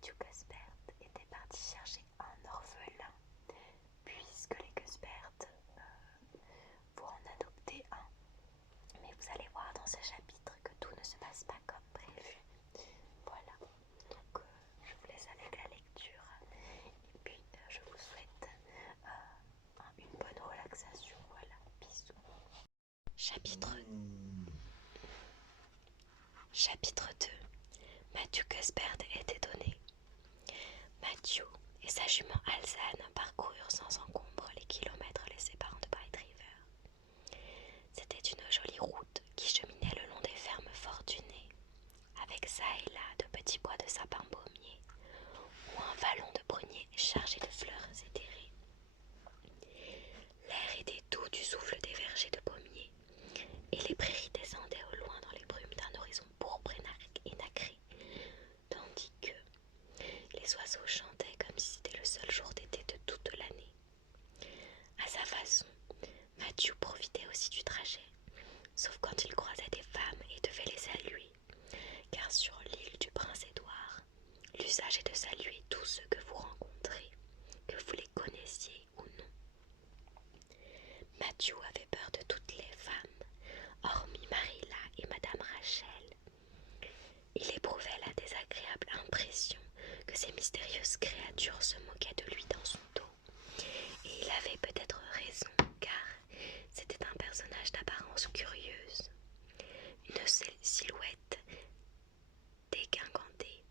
Matthew Cuthbert était parti chercher un orphelin, puisque les Cuthbert vont en adopter un. Mais vous allez voir dans ce chapitre que tout ne se passe pas comme prévu. Voilà, donc je vous laisse avec la lecture et puis je vous souhaite une bonne relaxation. Voilà, bisous. Chapitre 2. Matthew Cuthbert est étonné. Matthew et sa jument Alzane parcoururent sans encombre les kilomètres les séparant de Bright River. C'était une jolie route qui cheminait le long des fermes fortunées, avec çà et là de petits bois de sapins pommiers ou un vallon de pruniers chargé de fleurs éthérées. L'air était doux du souffle des vergers de pommiers, et les prairies descendaient au loin dans les brumes d'un horizon pourpre et nacré, tandis que les oiseaux chantaient comme si c'était le seul jour d'été de toute l'année. À sa façon, Matthew profitait aussi du trajet, sauf quand il croisait des femmes et devait les saluer, car sur l'île du Prince-Édouard, l'usage est de saluer tous ceux que vous rencontrez, que vous les connaissiez ou non. Matthew avait peur de toutes les femmes, hormis Marilla et Madame Rachel. Il éprouvait la désagréable impression que ces mystérieuses créatures se moquaient de lui dans son dos, et il avait peut-être raison, car c'était un personnage d'apparence curieuse, une silhouette dégingandée,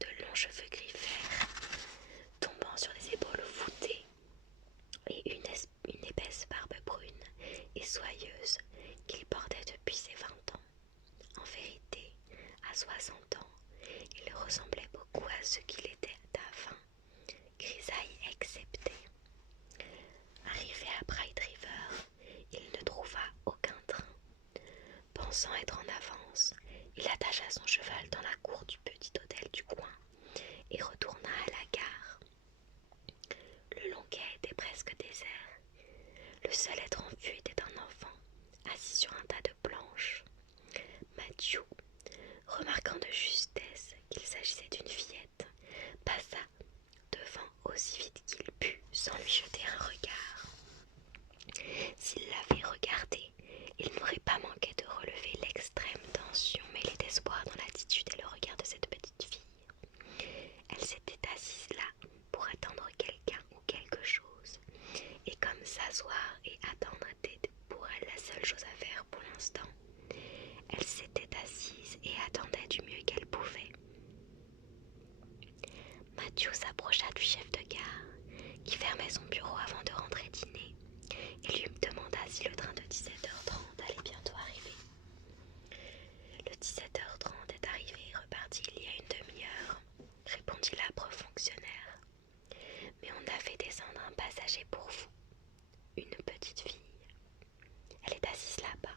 de longs cheveux gris vert tombant sur des épaules voûtées, et une épaisse barbe brune et soyeuse qu'il portait depuis ses 20 ans. En vérité, à 60 ans, il ressemblait beaucoup à ce qu'il était à 20, grisaille excepté. Arrivé à Bright River, il ne trouva aucun train. Pensant être en avance, il attacha son cheval dans la cour du petit hôtel du coin et retourna à la gare. Le long quai était presque désert. Le seul être en vue était un enfant, assis sur un tas de planches. Matthew, remarquant de justesse qu'il s'agissait d'une fillette, passa devant aussi vite qu'il put sans lui jeter un regard. S'il l'avait regardée, il n'aurait pas manqué de relever l'extrême tension mêlée d'espoir dans l'attitude et le regard de cette petite fille. Elle s'était assise là pour attendre quelqu'un ou quelque chose, et comme s'asseoir et attendre était pour elle la seule chose à faire pour l'instant, elle s'était assise et attendait du mieux qu'elle pouvait. Matthew s'approcha du chef de gare, qui fermait son bureau avant de rentrer dîner, et lui demanda si le train de 17h30 allait bientôt arriver. Le 17h30 est arrivé et reparti il y a une demi-heure, répondit l'âpre fonctionnaire. Mais on a fait descendre un passager pour vous, une petite fille. Elle est assise là-bas.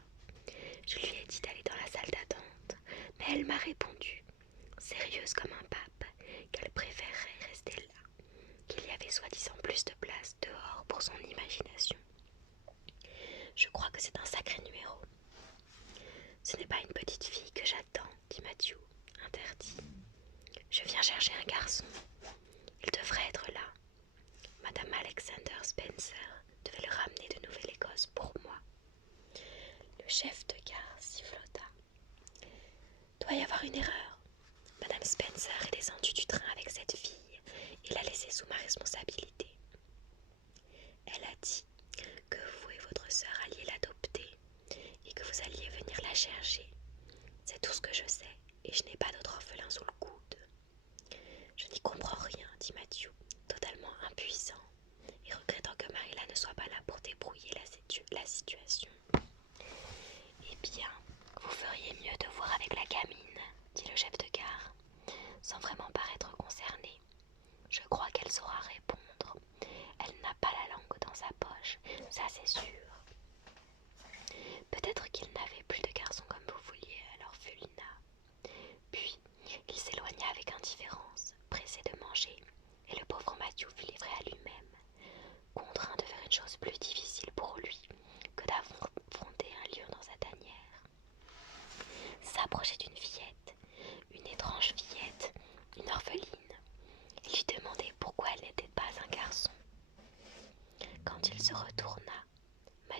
Je lui ai dit d'aller dans la salle d'attente, mais elle m'a répondu, sérieuse comme un pape, qu'elle préférerait rester là, qu'il y avait soi-disant plus de place dehors pour son imagination. Je crois que c'est un sacré numéro. Ce n'est pas une petite fille que j'attends, dit Matthew, interdit. Je viens chercher un garçon. Il devrait être là. Madame Alexander Spencer devait le ramener de Nouvelle-Écosse pour moi. Le chef de gare sifflota. Doit y avoir une erreur. Madame Spencer est descendue du train avec cette fille et l'a laissée sous ma responsabilité. Elle a dit que vous et votre sœur alliez l'adopter et que vous alliez venir la chercher. C'est tout ce que je sais et je n'ai pas d'autre orphelin sous le coude. Je n'y comprends rien, dit Matthew, totalement impuissant et regrettant que Marilla ne soit pas là pour débrouiller la situation. Eh bien, vous feriez mieux de voir avec la gamine, dit le chef de gare, sans vraiment paraître concerné. Je crois qu'elle saura répondre. Elle n'a pas la langue dans sa poche, ça c'est sûr. Peut-être qu'il n'avait plus de garçon comme vous vouliez à l'orphelinat. Puis, il s'éloigna avec indifférence, pressé de manger, et le pauvre Matthew fut livré à lui-même, contraint de faire une chose plus difficile pour lui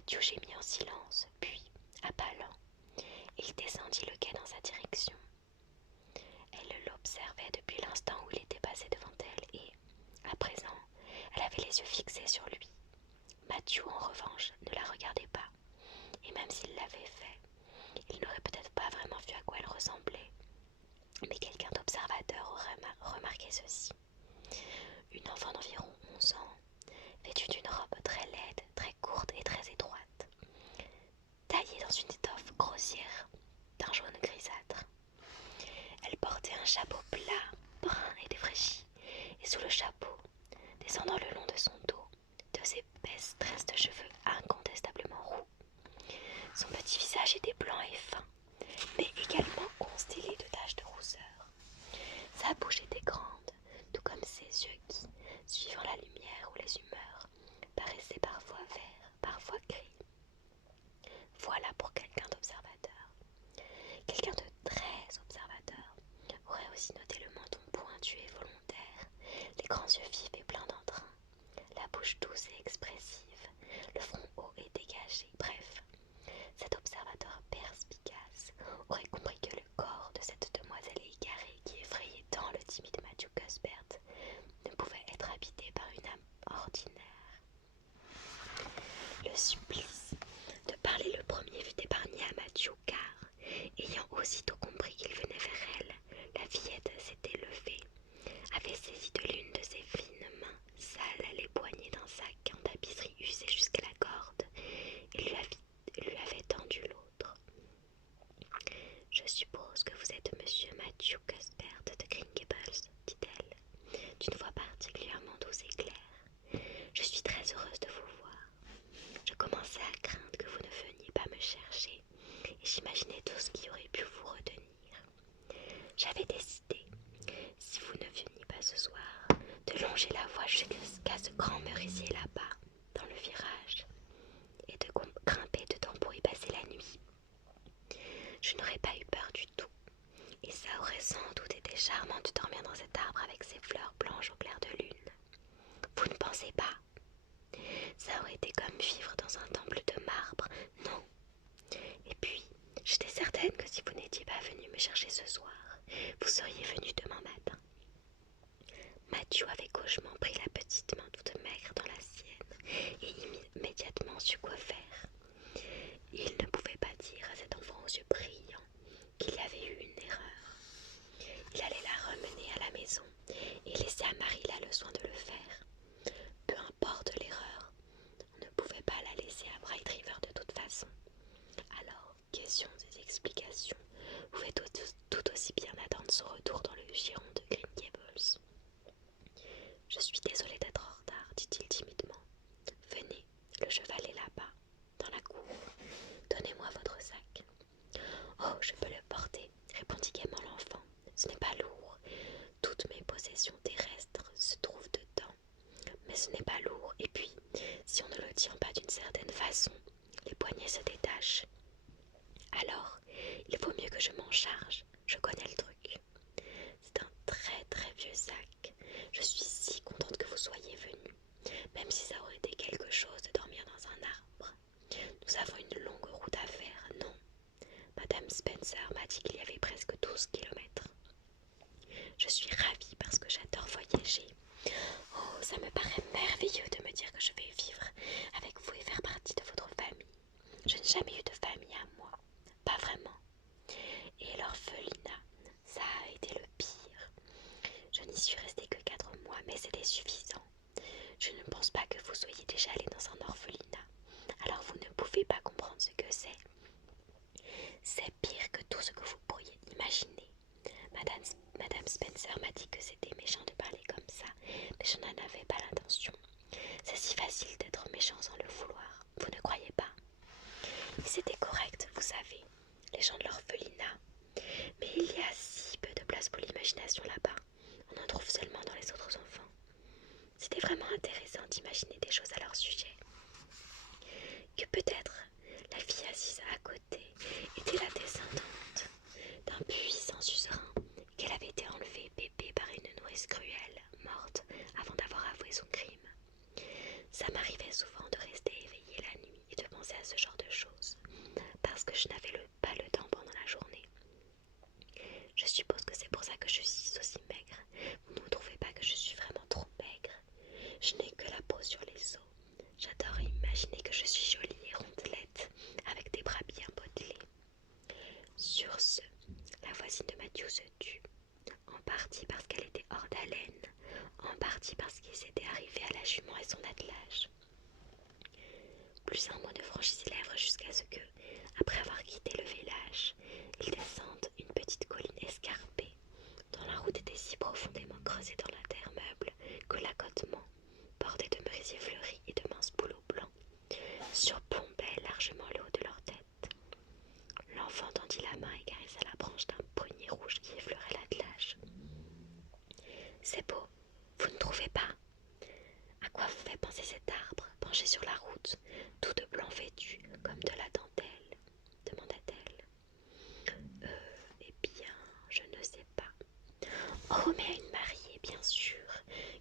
Matthew gémit en silence, puis, à pas lents, il descendit le quai dans sa direction. Elle l'observait depuis l'instant où il était passé devant elle et, à présent, elle avait les yeux fixés sur lui. Matthew, en revanche, ne la regardait pas, et même s'il l'avait fait, il n'aurait peut-être pas vraiment vu à quoi elle ressemblait. Mais quelqu'un d'observateur aurait remarqué ceci. Une enfant d'environ 11 ans, vêtue d'une robe très laide, très courte et très étroite, taillée dans une étoffe grossière d'un jaune grisâtre. Elle portait un chapeau plat, brun et défraîchi, et sous le chapeau, descendant le long de son dos, deux épaisses tresses de cheveux incontestablement roux. Son petit visage était blanc et fin, mais également constellé de taches de rousseur. Sa bouche était grande, tout comme ses yeux qui, suivant la lumière ou les humeurs, paraissaient parfois verts, parfois gris. Voilà pour quelqu'un d'observateur. Quelqu'un de très observateur aurait aussi noté le menton pointu et volontaire, les grands yeux vifs et pleins d'entrain, la bouche douce et expressive, le front haut et dégagé, bref. Cet observateur perspicace aurait compris que le corps de cette demoiselle égarée qui effrayait tant le timide Matthew Cuthbert ne pouvait être habité par une âme ordinaire. Le supplice de parler le premier fut épargné à Matthew car, ayant aussitôt compris qu'il venait vers elle, la fillette s'était levée, avait saisi de l'une de ses fines mains sales les poignées d'un sac en tapisserie usé jusqu'à la corde et lui avait tendu l'autre. « Je suppose que vous êtes monsieur Matthew Cuthbert de Green Gables, dit-elle, d'une voix particulièrement douce et claire. Je suis très heureuse de vous voir. Je commençais à craindre que vous ne veniez pas me chercher, et j'imaginais tout ce qui aurait pu vous retenir. J'avais décidé, si vous ne veniez pas ce soir, de longer la voie jusqu'à ce grand merisier là-bas, dans le virage, et de grimper dedans pour y passer la nuit. Je n'aurais pas eu peur du tout, et ça aurait sans doute été charmant de dormir dans cet arbre avec ses fleurs blanches au clair de lune. Vous ne pensez pas? Ça aurait été comme vivre dans un temple de marbre, non? Et puis, j'étais certaine que si vous n'étiez pas venu me chercher ce soir, vous seriez venu demain matin. Matthew avait gauchement pris la petite main toute maigre dans la sienne et immédiatement sut quoi faire. Il ne pouvait pas dire à cet enfant aux yeux brillants qu'il avait eu une erreur. Il allait la ramener à la maison et laisser à Marie là le soin de le faire. Peu importe l'erreur, on ne pouvait pas la laisser à Bright River de toute façon. Alors, questions et explications pouvaient tout aussi bien attendre son retour dans le giron de Green Gables. « Je suis désolée d'être en retard, dit-il timidement. Venez, le cheval est là-bas, dans la cour. Donnez-moi votre sac. Oh, je peux le porter, répondit gaiement l'enfant. Ce n'est pas lourd. Toutes mes possessions terrestres se trouvent dedans. Mais ce n'est pas lourd, et puis, si on ne le tient pas d'une certaine façon, les poignets se détachent. Alors, il vaut mieux que je m'en charge, je connais le truc. C'est un très très vieux sac. Je suis si contente que vous soyez venu, même si ça aurait été quelque chose de dormir dans un arbre. Nous avons une longue route à faire, non? Madame Spencer m'a dit qu'il y avait presque 12 kilomètres. Je suis ravie parce que j'adore voyager. Oh, ça me paraît merveilleux de me dire que je vais vivre avec vous et faire partie de votre famille. Je n'ai jamais eu de famille à moi, pas vraiment. Et l'orphelinat, ça a été le pire. Je n'y suis restée que 4 mois, mais c'était suffisant. Je ne pense pas que vous soyez déjà allé dans un orphelinat, alors vous ne pouvez pas comprendre ce que c'est. C'est pire que tout ce que vous pourriez imaginer. Madame Spencer m'a dit que c'était méchant de parler comme ça, mais je n'en avais pas l'intention. C'est si facile d'être méchant sans le vouloir, vous ne croyez pas? Et c'était correct, vous savez, les gens de l'orphelinat. Mais il y a si peu de place pour l'imagination là-bas. On en trouve seulement dans les autres enfants. C'était vraiment intéressant d'imaginer des choses à leur sujet. Que peut-être la fille assise à côté était la descendante d'un puissant suzerain, qu'elle avait été enlevée bébé par une nourrice cruelle, morte avant d'avoir avoué son crime. Ça m'arrivait souvent de rester éveillée la nuit et de penser à C'est beau, vous ne trouvez pas? À quoi vous fait penser cet arbre, penché sur la route, tout de blanc vêtu, comme de la dentelle? Demanda-t-elle. Eh bien, je ne sais pas. Oh, mais une mariée, bien sûr,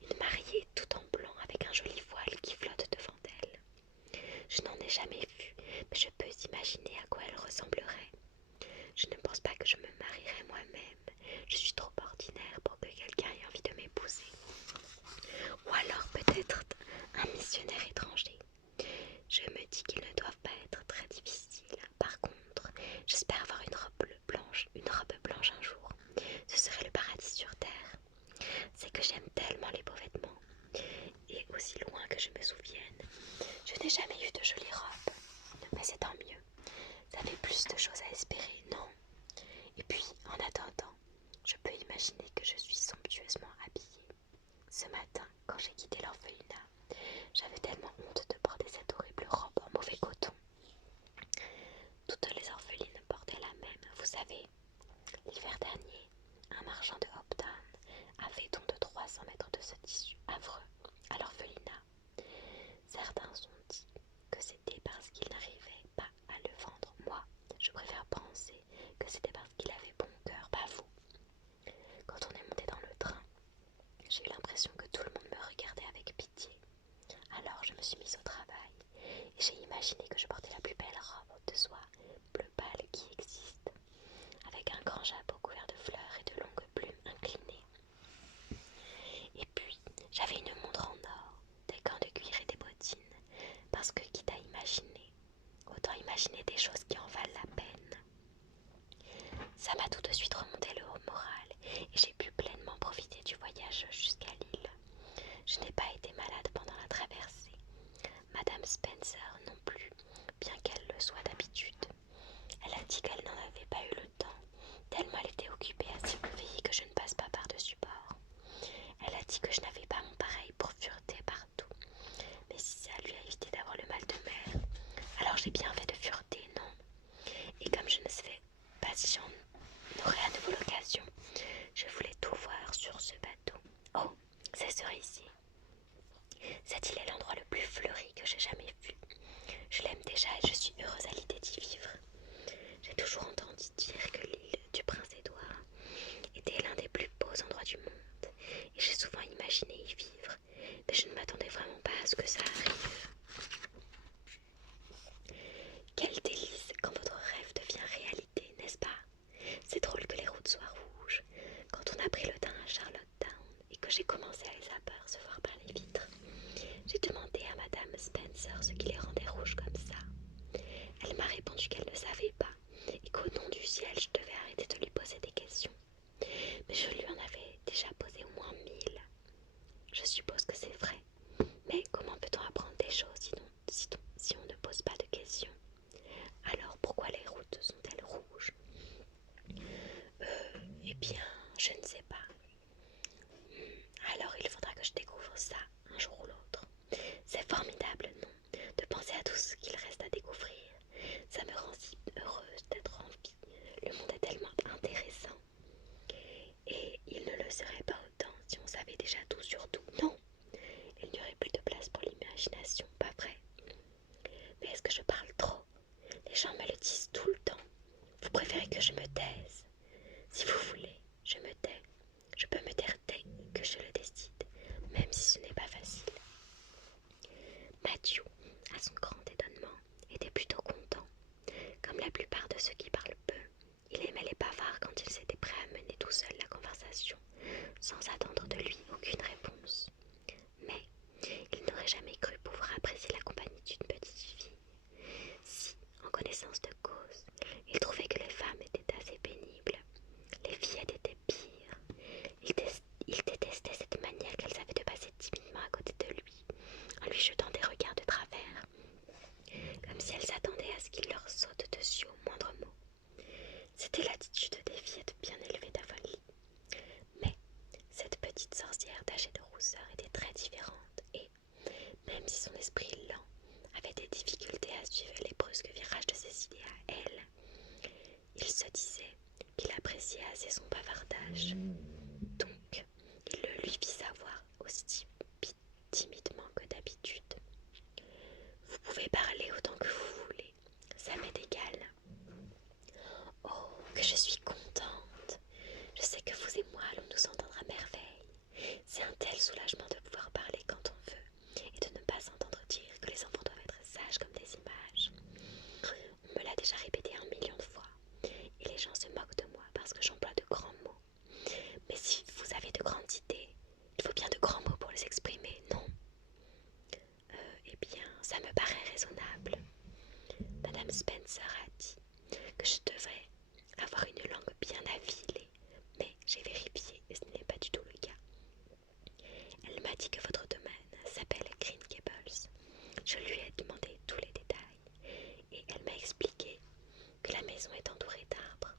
une mariée tout en blanc avec un joli voile qui flotte devant elle. Je n'en ai jamais vue, mais je peux imaginer à quoi elle ressemblerait. Je ne pense pas que je me marierai moi-même. Je suis trop ordinaire pour que quelqu'un ait envie de m'épouser. Ou alors peut-être un missionnaire étranger. Je me dis qu'ils ne doivent pas être très difficiles. Par contre, j'espère avoir une robe blanche un jour. Ce serait le paradis sur terre. C'est que j'aime tellement les beaux vêtements. Et aussi loin que je me souvienne, je n'ai jamais eu de jolies robes. Mais c'est tant mieux. Ça fait plus de choses à espérer, non? Et puis, en attendant, je peux imaginer que je suis somptueusement habillée. Ce matin, quand j'ai quitté l'orphelinat, j'avais tellement honte de porter cette horrible robe en mauvais coton. Toutes les orphelines portaient la même, vous savez. L'hiver dernier, un marchand de Hoptown avait don de 300 mètres de ce tissu affreux à l'orphelinat. Certains ont dit que c'était parce qu'il n'arrivait pas à le vendre. Moi, je préfère penser que c'était parce qu'il avait bon cœur, pas vous. Quand on est monté dans le train, j'ai eu l'impression que tout le monde me regardait avec pitié. Alors je me suis mise au travail et j'ai imaginé que je portais la plus belle robe de soie bleu pâle qui existe, avec un grand chapeau couvert de fleurs et de longues plumes inclinées. Et puis, j'avais une montre en or, des gants de cuir et des bottines, parce que quitte à imaginer, autant imaginer des choses qui en valent la peine. Ça m'a tout de suite remonté le haut moral et j'ai pu pleinement profiter du voyage jusqu'à Lille. Je n'ai pas été malade pendant la traversée. Madame Spencer non plus, bien qu'elle le soit d'habitude. Elle a dit qu'elle n'en avait pas eu le temps, tellement elle était occupée à surveiller que je ne passe pas par-dessus bord. Elle a dit que je n'avais pas mon pareil pour fureter partout. Mais si ça lui a évité d'avoir le mal de mer, alors j'ai bien fait de fureter, non? Et comme je ne sais pas si j'en aurai à nouveau l'occasion, je voulais tout voir sur ce bateau. Oh, c'est celui-ci. Cette île est l'endroit le plus fleuri que j'ai jamais vu. Je l'aime déjà et je suis heureuse à l'idée d'y vivre. J'ai toujours entendu dire que l'île du Prince-Édouard était l'un des plus beaux endroits du monde et j'ai souvent imaginé y vivre, mais je ne m'attendais vraiment pas à ce que ça arrive. Quel délice quand votre rêve devient réalité, n'est-ce pas? C'est drôle que les routes soient rouges. Quand on a pris le train à Charlottetown et que j'ai commencé à les apercevoir par les vitres, j'ai demandé à Madame Spencer ce qui les rendait rouges comme ça. Elle m'a répondu qu'elle ne savait pas et qu'au nom du ciel, je devais arrêter de lui poser des questions. Mais je lui en avais déjà posé au moins 1000. Je suppose que c'est vrai. Mais comment peut-on apprendre des choses si on ne pose pas de questions? Alors pourquoi les routes sont-elles rouges? Eh bien, je ne sais pas. Alors il faudra que je découvre ça un jour ou l'autre. C'est formidable, non? De penser à tout ce qu'il reste à découvrir. Ça me rend si heureuse d'être en vie. Le monde est tellement intéressant. Et il ne le serait pas autant si on savait déjà tout sur tout. Non, il n'y aurait plus de place pour l'imagination, pas vrai? Mais est-ce que je parle trop? Les gens me le disent tout le temps. Vous préférez que je me taise? Si vous voulez, je me tais. Je peux me taire dès que je le décide, même si ce n'est pas facile. Matthew, à son grand étonnement, était plutôt content. Comme la plupart de ceux qui parlent peu, il aimait les bavards quand ils étaient prêts à mener tout seul la conversation, sans attendre de lui aucune réponse. Mais il n'aurait jamais cru pouvoir apprécier la compagnie d'une petite fille. Si, en connaissance de cause, il trouvait que les femmes étaient assez pénibles, les fillettes étaient pires. Il détestait cette manière qu'elles avaient de passer timidement à côté de lui, en lui jetant des regards de travers, comme si elles s'attendaient à ce qu'il leur saute dessus au moindre mot. C'était l'attitude des fillettes bien élevées d'Avonlea. Mais cette petite sorcière tachée de rousseur était très différente et, même si son esprit lent avait des difficultés à suivre les brusques virages de ses idéaux, que je suis contente. Je sais que vous et moi allons nous entendre à merveille. C'est un tel soulagement de pouvoir parler quand on veut et de ne pas entendre dire que les enfants doivent être sages comme des images. On me l'a déjà répété 1 million de fois et les gens se moquent de moi parce que j'emploie de grands mots. Mais si vous avez de grandes idées, il faut bien de grands mots pour les exprimer, non? Eh bien, ça me paraît raisonnable. Madame Spencer a dit que je devrais avoir une langue bien affilée, mais j'ai vérifié et ce n'est pas du tout le cas. Elle m'a dit que votre domaine s'appelle Green Gables. Je lui ai demandé tous les détails et elle m'a expliqué que la maison est entourée d'arbres.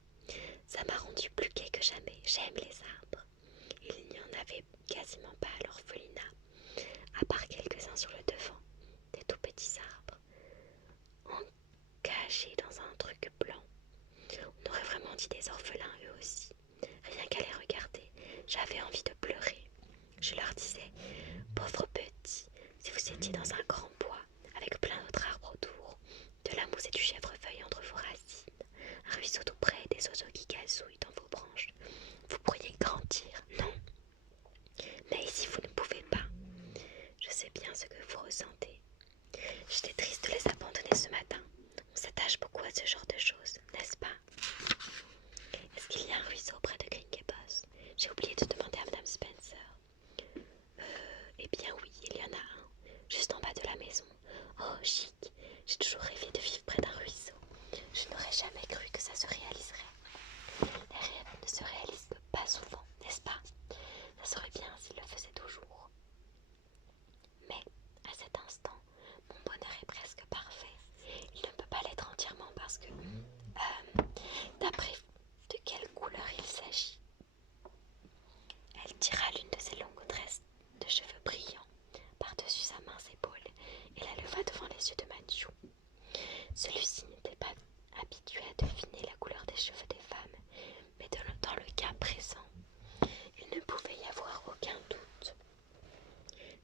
Ça m'a rendu plus gaie que jamais. J'aime les arbres. Il n'y en avait quasiment pas à l'orphelinat, à part quelques-uns sur le devant, des tout petits arbres, cachés dans un truc blanc. On aurait vraiment dit des orphelins eux aussi. Rien qu'à les regarder, j'avais envie de pleurer. Je leur disais, pauvres petits, si vous étiez dans un grand bois, avec plein d'autres arbres autour, de la mousse et du chèvrefeuille entre vos racines, un ruisseau tout près et des oiseaux qui gazouillent dans vos branches, vous pourriez grandir, non? Mais ici vous ne pouvez pas. Je sais bien ce que vous ressentez. J'étais triste de les abandonner ce matin. On s'attache beaucoup à ce genre de choses, n'est-ce pas? Est-ce qu'il y a un ruisseau près de Green Gables? J'ai oublié de demander à Madame Spencer. Eh bien oui, il y en a un, juste en bas de la maison. Oh, chic, j'ai toujours rêvé de vivre près d'un ruisseau. Je n'aurais jamais cru que ça se réaliserait. Les rêves ne se réalisent pas souvent, n'est-ce pas? Ça serait bien s'il le faisait toujours. Mais, à cet instant, mon bonheur est presque parfait. Il ne peut pas l'être entièrement parce que... d'après de quelle couleur il s'agit? Elle tira l'une de ses longues tresses de cheveux brillants par-dessus sa mince épaule et la leva devant les yeux de Mathieu. Celui-ci n'était pas habitué à deviner la couleur des cheveux des femmes, mais dans le cas présent, il ne pouvait y avoir aucun doute.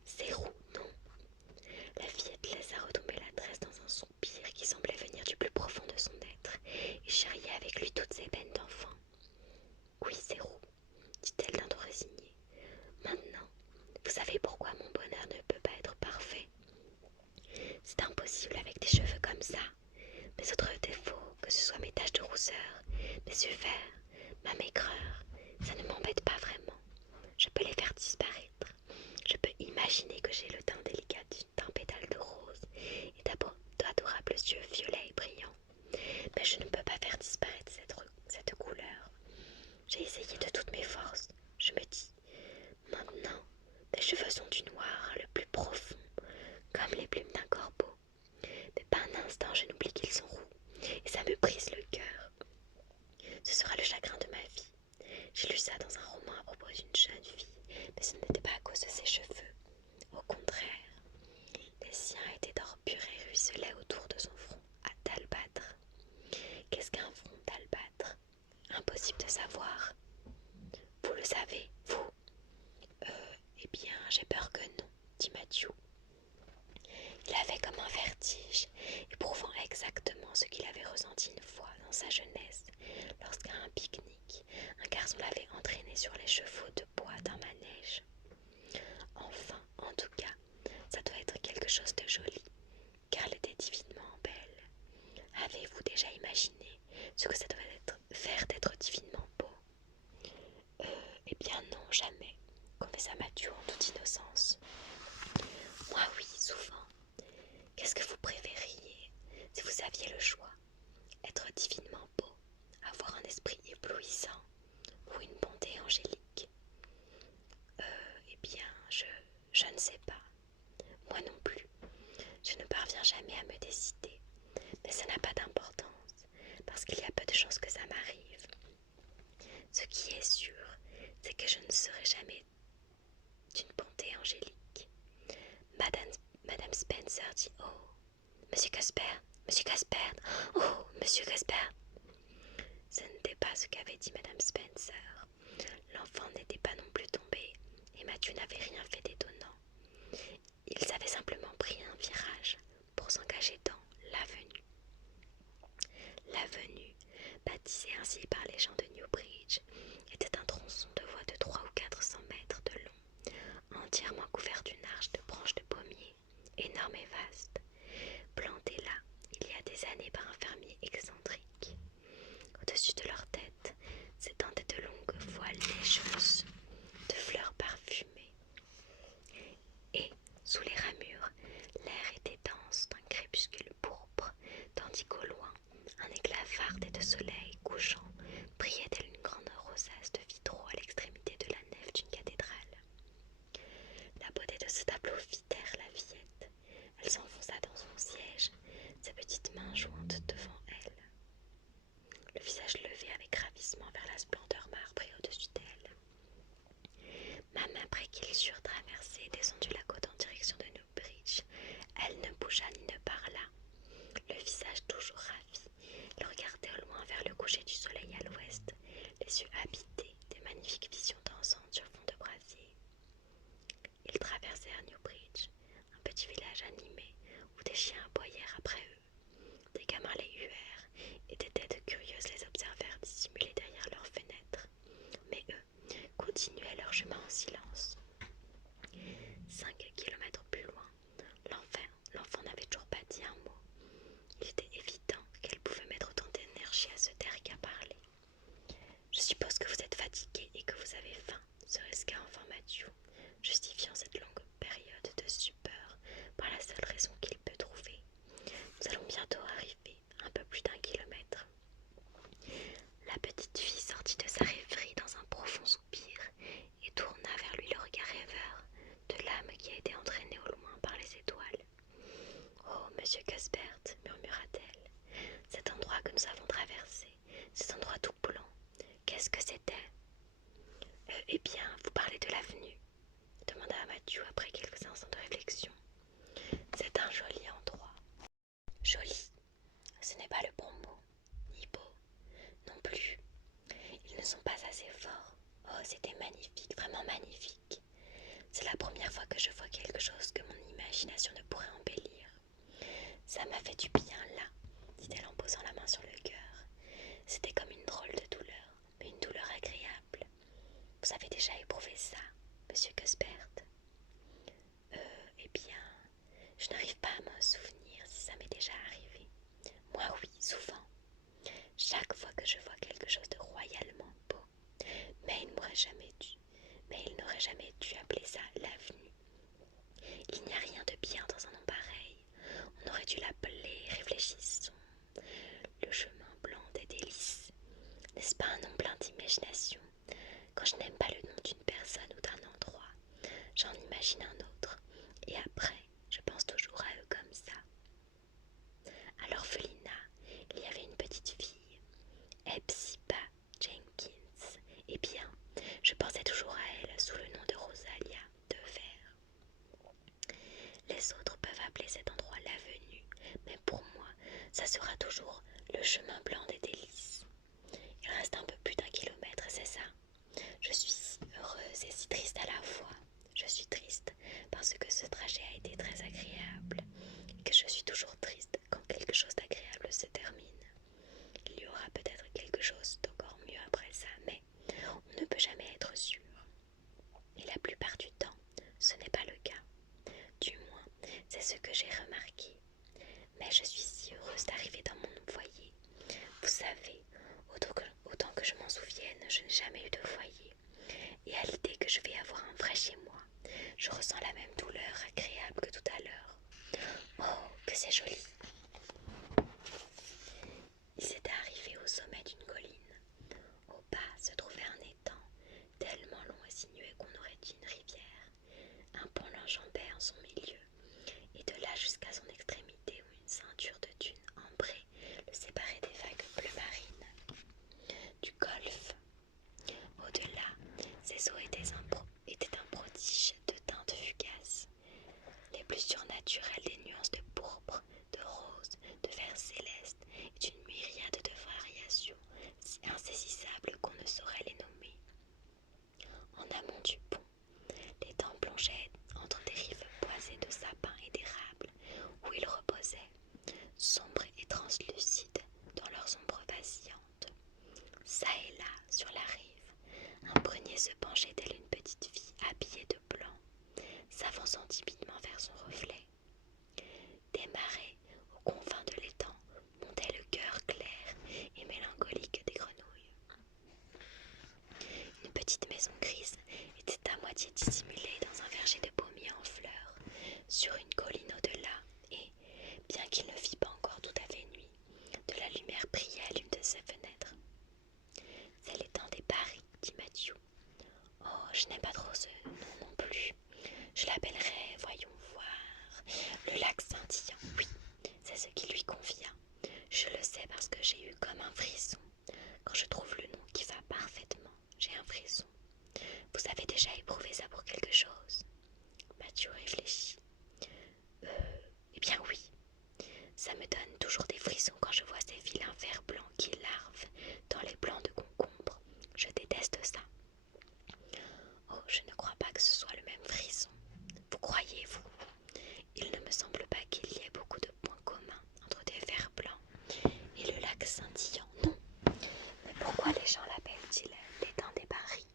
C'est roux, non? La fillette laissa retomber la tresse dans un soupir qui semblait venir du plus profond de son être et charriait avec lui toutes ses peines d'enfant. Oui, c'est roux, dit-elle d'un ton résigné. Maintenant, vous savez pourquoi mon bonheur ne peut pas être parfait? C'est impossible avec des cheveux comme ça. Mes autres défauts, que ce soit mes taches de rousseur, mes yeux verts, ma maigreur, ça ne m'embête pas vraiment. Je peux les faire disparaître. Je peux imaginer que j'ai le teint délicat d'un pétale de rose et d'adorables yeux violets et brillants. Mais je ne peux pas faire disparaître cette couleur. J'ai essayé de toutes mes forces. Je me dis, maintenant, tes cheveux sont du noir le plus profond, comme les plumes d'un corbeau. Mais pas un instant je n'oublie qu'ils sont roux, et ça me brise le cœur. Ce sera le chagrin de ma vie. J'ai lu ça dans un roman à propos d'une jeune fille, mais ce n'était pas à cause de ses cheveux. Au contraire, les siens étaient d'or pur et ruisselaient autour de son front d'albâtre. Qu'est-ce qu'un front d'albâtre? Impossible de savoir. Vous le savez, vous? Eh bien, j'ai peur que non, dit Mathieu. Il avait comme un vertige, éprouvant exactement ce qu'il avait ressenti une fois dans sa jeunesse, lorsqu'à un pique-nique, un garçon l'avait entraîné sur les chevaux de bois d'un manège. Enfin, en tout cas, ça doit être quelque chose de joli, car elle était divinement belle. Avez-vous déjà imaginé ce que ça doit faire d'être divinement beau? Eh bien non, jamais, confessa Mathieu en toute innocence. Moi oui, souvent. Qu'est-ce que vous préfériez, si vous aviez le choix? Être divinement beau, avoir un esprit éblouissant, ou une bonté angélique? Eh bien, je ne sais pas. Moi non plus. Je ne parviens jamais à me décider. Mais ça n'a pas d'importance, parce qu'il y a peu de chances que ça m'arrive. Ce qui est sûr, c'est que je ne serai jamais d'une bonté angélique. Madame Spencer dit « Oh, Monsieur Gaspard, Monsieur Gaspard, oh, Monsieur Gaspard !» Ce n'était pas ce qu'avait dit Madame Spencer. L'enfant n'était pas non plus tombé, et Mathieu n'avait rien fait d'étonnant. Ils avaient simplement pris un virage pour s'engager dans l'avenue. L'avenue, baptisé ainsi par les gens de Newbridge, était un tronçon de voie de 300 ou 400 mètres de long, entièrement couvert d'une arche de branches de pommier, énorme et vaste, planté là, il y a des années par un fermier excentrique. Au-dessus de leur tête s'étendaient de longues voiles neigeuses, de fleurs parfumées, et, sous les ramures, l'air était dense d'un crépuscule pourpre, tandis qu'au loin, un éclat fard et de soleil couchant brillait tel une grande rosace de vitraux à l'extrémité de la nef d'une cathédrale. La beauté de ce tableau fit taire la fillette. Elle s'enfonça dans son siège, ses petites mains jointes devant elle, le visage levé avec ravissement vers la splendeur marbrée au-dessus d'elle. Même après qu'ils eurent traversé et descendu la côte en direction de Newbridge, elle ne bougea ni ne parla. Le visage toujours ravi, elle regardait au loin vers le coucher du soleil à l'ouest, les yeux habités des magnifiques visions dansantes sur fond de brasier. Ils traversèrent Newbridge, un petit village animé où des chiens aboyèrent après eux. Des gamins les huèrent et des têtes curieuses les observèrent dissimulés derrière leurs fenêtres. Mais eux continuaient leur chemin en silence. 5 kilomètres plus loin, l'enfant n'avait toujours pas dit un mot. Il était évident qu'elle pouvait mettre autant d'énergie à se taire qu'à parler. « Je suppose que vous êtes fatigué et que vous avez faim, se risqua enfin Matthew, justifiant cette longue période de stupeur par la seule raison qu'il peut trouver. Nous allons bientôt arriver, un peu plus d'1 kilomètre. La petite fille sortit de sa rêverie dans un profond soupir et tourna vers lui le regard rêveur de l'âme qui a été entraînée au loin par les étoiles. « Oh, monsieur Cuthbert, murmura-t-elle, cet endroit que nous avons traversé, cet endroit tout blanc, qu'est-ce que c'était ?»« Eh bien, vous parlez de l'avenue ?» demanda Matthew après quelques instants de réflexion. « C'est un joli endroit. » « Joli, ce n'est pas le bon mot, ni beau, non plus. Ils ne sont pas assez forts. Oh, c'était magnifique, vraiment magnifique. C'est la première fois que je vois quelque chose que mon imagination ne pourrait embellir. Ça m'a fait du bien là, dit-elle en posant la main sur le cœur. C'était comme une drôle de douleur, mais une douleur agréable. Vous avez déjà éprouvé ça, monsieur Cuthbert ? Eh bien, je n'arrive pas à me souvenir si ça m'est déjà arrivé. Moi oui, souvent. Chaque fois que je vois quelque chose de royalement beau, mais il n'aurait jamais dû appeler ça l'avenue. Il n'y a rien de bien dans un nom pareil. On aurait dû l'appeler, réfléchissons, le chemin blanc des délices. N'est-ce pas un nom plein d'imagination? Quand je n'aime pas le nom d'une personne ou d'un endroit, j'en imagine un autre, et après, je pense toujours à eux comme ça. À l'orphelinat, il y avait une petite fille, Hepzibah Jenkins. Eh bien, je pensais toujours à elle sous le nom de Rosalia de Vere. Les autres peuvent appeler cet endroit l'avenue, mais pour moi, ça sera toujours le chemin blanc des délices. Il reste un peu plus d'1 kilomètre, c'est ça. Je suis si heureuse et si triste à la fois. Je suis triste parce que ce trajet a été très agréable et que je suis toujours triste quand quelque chose d'agréable se termine. Il y aura peut-être quelque chose d'encore mieux après ça, mais on ne peut jamais être sûr. Et la plupart du temps, ce n'est pas le cas. Du moins, c'est ce que j'ai remarqué. Mais je suis si heureuse d'arriver dans mon foyer. Vous savez, autant que je m'en souvienne, je n'ai jamais eu de foyer. Et à l'idée que je vais avoir un vrai chez moi, je ressens la même douleur agréable que tout à l'heure. Oh, que c'est joli! sa fenêtre. C'est l'étang des Paris, dit Mathieu. Oh, je n'aime pas trop ce nom non plus. Je l'appellerai, voyons voir, le lac scintillant. Oui, c'est ce qui lui convient. Je le sais parce que j'ai eu comme un frisson. Quand je trouve le nom qui va parfaitement, j'ai un frisson. Vous avez déjà éprouvé ça pour quelque chose? Mathieu réfléchit. Eh bien oui. Ça me donne toujours des frissons quand je vois ces vilains vers blancs qui larvent dans les plants de concombre. Je déteste ça. Oh, je ne crois pas que ce soit le même frisson. Vous croyez, vous? Il ne me semble pas qu'il y ait beaucoup de points communs entre des vers blancs et le lac scintillant, non. Mais pourquoi les gens l'appellent-ils l'étang des Paris?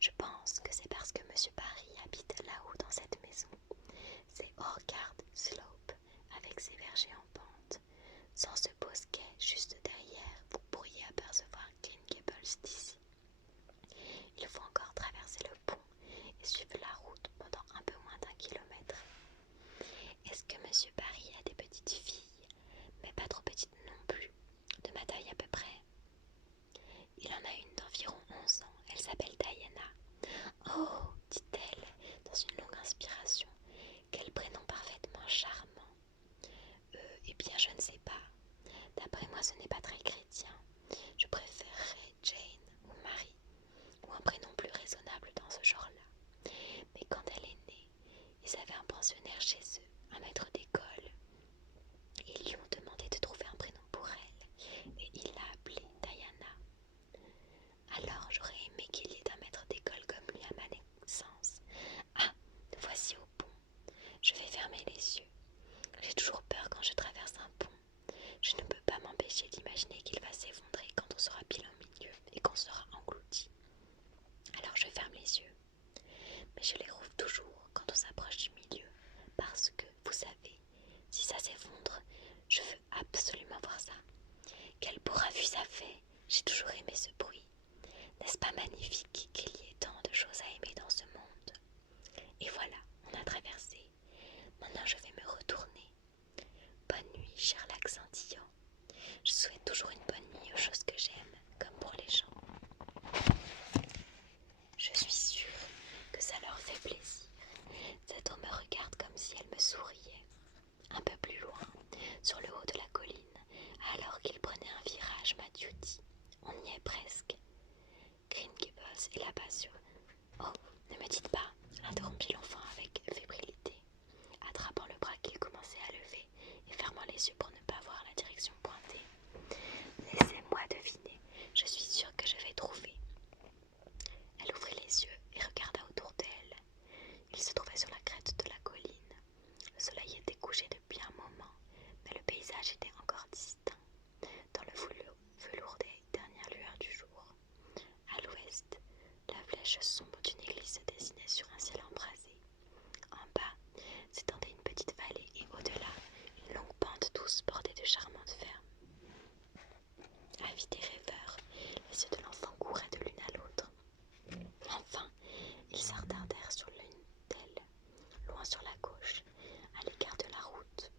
Je pense que c'est parce que Monsieur Paris habite là-haut dans cette maison. C'est Orchard Slope, avec ses vergers en pente. Sans ce bosquet juste derrière, vous pourriez apercevoir Green Gables d'ici. Il faut encore traverser le pont et suivre la route pendant un peu moins d'1 kilomètre. Est-ce que Monsieur Paris a des petites filles, mais pas trop petites non plus, de ma taille à peu près? Il en a une d'environ 11 ans, elle s'appelle Diana. Oh, dit-elle, dans une longue inspiration, quel prénom parfaitement charmant. Eh bien, je ne sais pas. D'après moi, ce n'est pas très chrétien. Je préférerais Jane ou Marie, ou un prénom plus raisonnable dans ce genre-là. Mais quand elle est née, ils avaient un pensionnaire chez eux, un maître d'école. Ils lui ont demandé de trouver un prénom pour elle, et il l'a appelée Diana. Alors j'aurais aimé qu'il y ait un maître d'école comme lui à ma naissance. Ah, nous voici au pont. Je vais fermer les yeux. J'ai toujours peur quand je traverse un pont. Je ne peux pas m'empêcher d'imaginer qu'il va s'effondrer quand on sera pile au milieu et qu'on sera englouti. Alors je ferme les yeux. Mais je les rouvre toujours quand on s'approche du milieu, parce que, vous savez, si ça s'effondre, je veux absolument voir ça. Quel beau raffut ça fait! J'ai toujours aimé ce bruit. N'est-ce pas magnifique qu'il y ait tant de choses à aimer dans ce monde? Et voilà, on a traversé. Maintenant je vais me retourner. Bonne nuit, cher lac scintillant. Je souhaite toujours une bonne nuit aux choses que j'aime, comme pour les gens. Je suis sûre que ça leur fait plaisir. Cette eau me regarde comme si elle me souriait. Un peu plus loin, sur le haut de la colline, alors qu'il prenait un virage, Mathieu dit: on y est presque. Green Gables est là-bas sur... Oh, ne me dites pas, interrompit l'enfant avec fébrilité, attrapant le bras qu'il commençait à lever et fermant les yeux pour ne pas voir la direction pointée. Laissez-moi deviner, je suis sûre que je vais trouver. Elle ouvrit les yeux et regarda autour d'elle. Il se trouvait sur la crête de la colline. Le soleil était couché depuis un moment, mais le paysage était encore distinct, dans le velours des dernières lueurs du jour. À l'ouest, la flèche sombre d'une église se dessinait sur un ciel embrasé. En bas, s'étendait une petite vallée et au-delà, une longue pente douce bordée de charmantes fermes. Avide et rêveur, les yeux de l'enfant couraient de l'une à l'autre. Enfin, ils s'attardèrent sur l'une d'elles, loin sur la gauche, à l'écart de la route,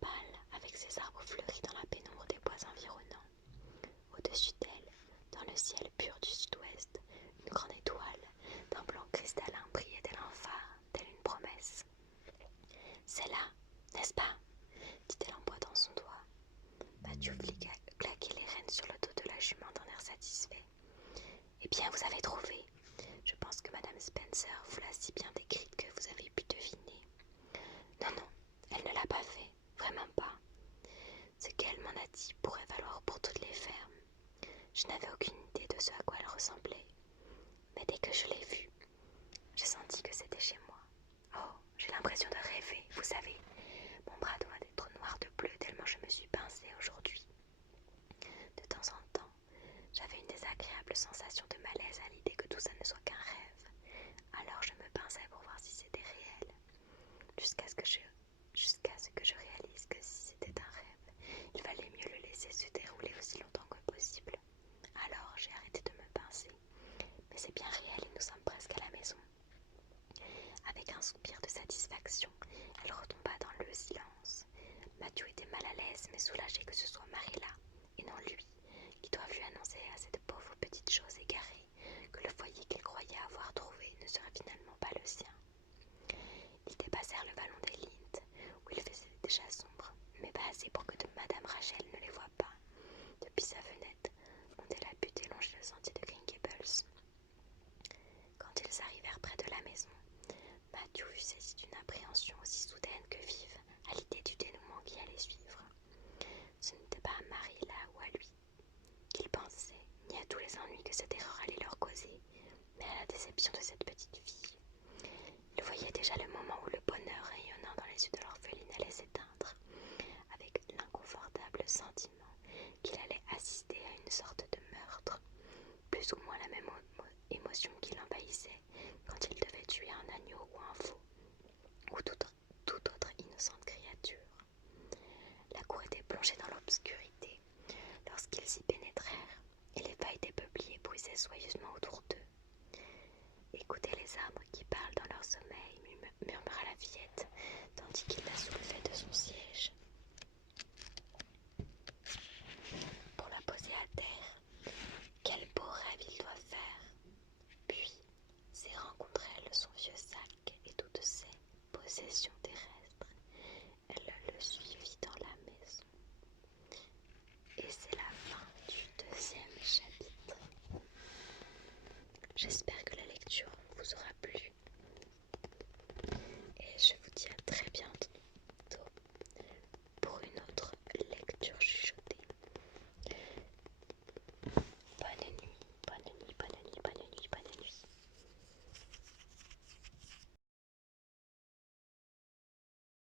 pâle avec ses arbres fleuris dans la pénombre des bois environnants. Au-dessus d'elle, dans le ciel pur du sud-ouest, une grande étoile d'un blanc cristallin brillait tel un phare, telle une promesse. C'est là, n'est-ce pas? dit-elle en pointant son doigt. Mathieu claquait les rênes sur le dos de la jument d'un air satisfait. Eh bien, vous avez trouvé. Je pense que Madame Spencer vous l'a si bien décrite que vous avez pu deviner. Non, non, elle ne l'a pas fait, vraiment pas. Ce qu'elle m'en a dit pourrait valoir pour toutes les fermes. Je n'avais aucune idée de ce à quoi elle ressemblait. Mais dès que je l'ai vue, j'ai senti que c'était chez moi. Oh, j'ai l'impression de rêver, vous savez. Mon bras doit être noir de bleu tellement je me suis pincée aujourd'hui. De temps en temps, j'avais une désagréable sensation de malaise à l'idée que tout ça ne soit qu'un rêve. Alors je me pinçais pour voir si c'était réel, jusqu'à ce que je réalise que si c'était un rêve, il fallait mieux le laisser se dérouler aussi longtemps que possible. Alors j'ai arrêté de me pincer, mais c'est bien réel et nous sommes presque à la maison. Avec un soupir de satisfaction, elle retomba dans le silence. Mathieu était mal à l'aise mais soulagé que ce soit Marie là, et non lui, que cette erreur allait leur causer, mais à la déception de cette petite fille. Ils voyaient déjà le moment où le bonheur rayonnant dans les yeux de l'orpheline allait s'éteindre, avec l'inconfortable sentiment qu'il allait assister à une sorte de meurtre, plus ou moins la même émotion qui l'envahissait quand il devait tuer un agneau ou un veau, ou toute autre innocente créature. La cour était plongée dans l'obscurité lorsqu'ils y pénétrèrent, et les feuilles des peupliers bruissaient soyeusement autour d'eux. Écoutez les arbres qui parlent dans leur sommeil, murmura la fillette, tandis qu'il la soulevait de son siège.